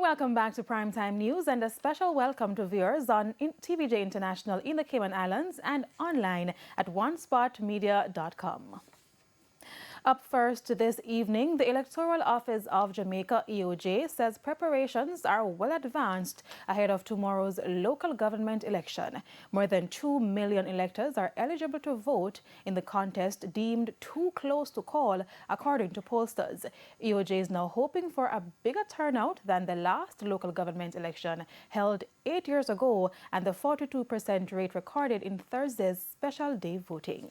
Welcome back to Primetime News and a special welcome to viewers on TVJ International in the Cayman Islands and online at onespotmedia.com. Up first this evening, the Electoral Office of Jamaica, EOJ, says preparations are well advanced ahead of tomorrow's local government election. More than 2 million electors are eligible to vote in the contest deemed too close to call, according to pollsters. EOJ is now hoping for a bigger turnout than the last local government election held 8 years ago and the 42% rate recorded in Thursday's special day voting.